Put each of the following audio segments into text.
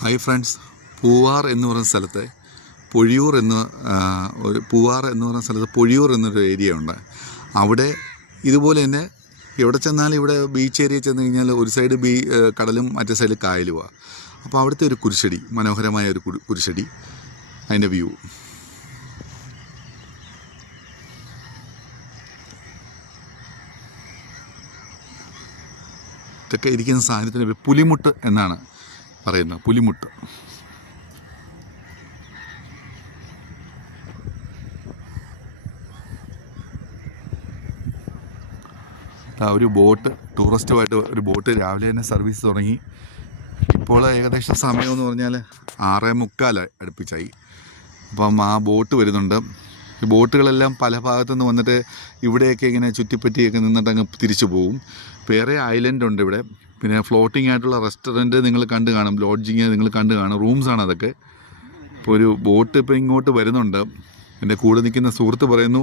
Hi friends, Poovar എന്ന് പറയുന്ന സ്ഥലത്ത് പൊഴിയൂർ എന്ന് പൂവാർ എന്ന് പറയുന്ന സ്ഥലത്ത് പൊഴിയൂർ എന്നൊരു ഏരിയ ഉണ്ട്. അവിടെ ഇതുപോലെ തന്നെ എവിടെ ചെന്നാലും ഇവിടെ ബീച്ച് ഏരിയ ചെന്ന് കഴിഞ്ഞാൽ ഒരു സൈഡ് കടലും മറ്റേ സൈഡിൽ കായലുമാണ്. അപ്പോൾ അവിടുത്തെ ഒരു കുരിശടി, മനോഹരമായ ഒരു കുരിശടി, അതിൻ്റെ വ്യൂ. ഇതൊക്കെ ഇരിക്കുന്ന സാധനത്തിന് പുലിമുട്ട് എന്നാണ് പറയുന്നത്. പുലിമുട്ട്. ഒരു ബോട്ട്, ടൂറിസ്റ്റുമായിട്ട് ഒരു ബോട്ട് രാവിലെ തന്നെ സർവീസ് തുടങ്ങി. ഇപ്പോൾ ഏകദേശം സമയമെന്ന് പറഞ്ഞാൽ 6:45 അടുപ്പിച്ചായി. അപ്പം ആ ബോട്ട് വരുന്നുണ്ട്. ഈ ബോട്ടുകളെല്ലാം പല ഭാഗത്തുനിന്ന് വന്നിട്ട് ഇവിടെയൊക്കെ ഇങ്ങനെ ചുറ്റിപ്പറ്റിയൊക്കെ നിന്നിട്ട് അങ്ങ് തിരിച്ചു പോകും. വേറെ ഐലൻഡ് ഉണ്ട് ഇവിടെ. പിന്നെ ഫ്ലോട്ടിംഗ് ആയിട്ടുള്ള റെസ്റ്റോറൻറ്റ് നിങ്ങൾ കണ്ടു കാണും, ലോഡ്ജിങ് നിങ്ങൾ കണ്ടു കാണും, റൂംസാണ് അതൊക്കെ. ഇപ്പോൾ ഒരു ബോട്ട് ഇപ്പോൾ ഇങ്ങോട്ട് വരുന്നുണ്ട്. എൻ്റെ കൂടെ നിൽക്കുന്ന സുഹൃത്ത് പറയുന്നു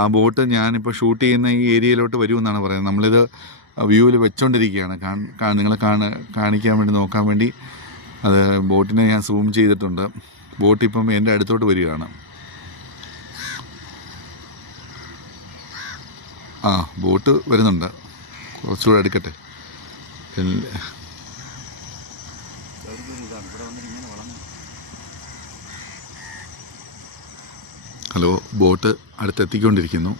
ആ ബോട്ട് ഞാനിപ്പോൾ ഷൂട്ട് ചെയ്യുന്ന ഈ ഏരിയയിലോട്ട് വരുമെന്നാണ് പറയുന്നത്. നമ്മളിത് വ്യൂവിൽ വെച്ചുകൊണ്ടിരിക്കുകയാണ്, നിങ്ങളെ കാണിക്കാൻ വേണ്ടി, നോക്കാൻ വേണ്ടി. അത് ബോട്ടിനെ ഞാൻ സൂം ചെയ്തിട്ടുണ്ട്. ബോട്ട് ഇപ്പം എൻ്റെ അടുത്തോട്ട് വരികയാണ്. ബോട്ട് വരുന്നുണ്ട്. കുറച്ചുകൂടെ അടുക്കട്ടെ. Hello, boat അടുത്തെത്തിക്കൊണ്ടിരിക്കുന്നു.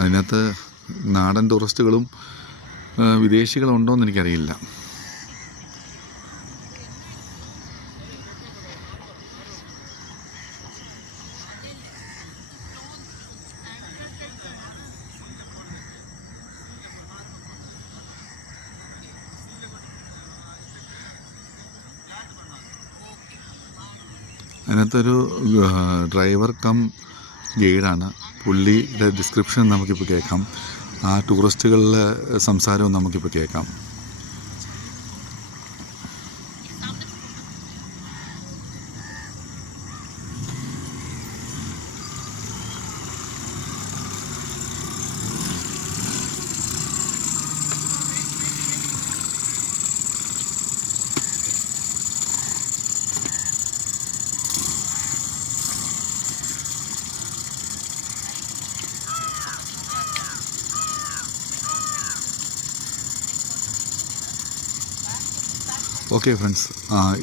അതിനകത്ത് നാടൻ ടൂറിസ്റ്റുകളും വിദേശികളും ഉണ്ടോയെന്ന് എനിക്കറിയില്ല. അതിനകത്തൊരു ഡ്രൈവർ കം ഗൈഡാണ്. പുള്ളിയുടെ ഡിസ്ക്രിപ്ഷൻ നമുക്കിപ്പോൾ കേൾക്കാം. ആ ടൂറിസ്റ്റുകളുടെ സംസാരവും നമുക്കിപ്പോൾ കേൾക്കാം. ഓക്കെ ഫ്രണ്ട്സ്,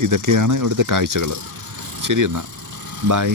ഇതൊക്കെയാണ് ഇവിടുത്തെ കാഴ്ചകൾ. ശരി എന്നാൽ, ബൈ.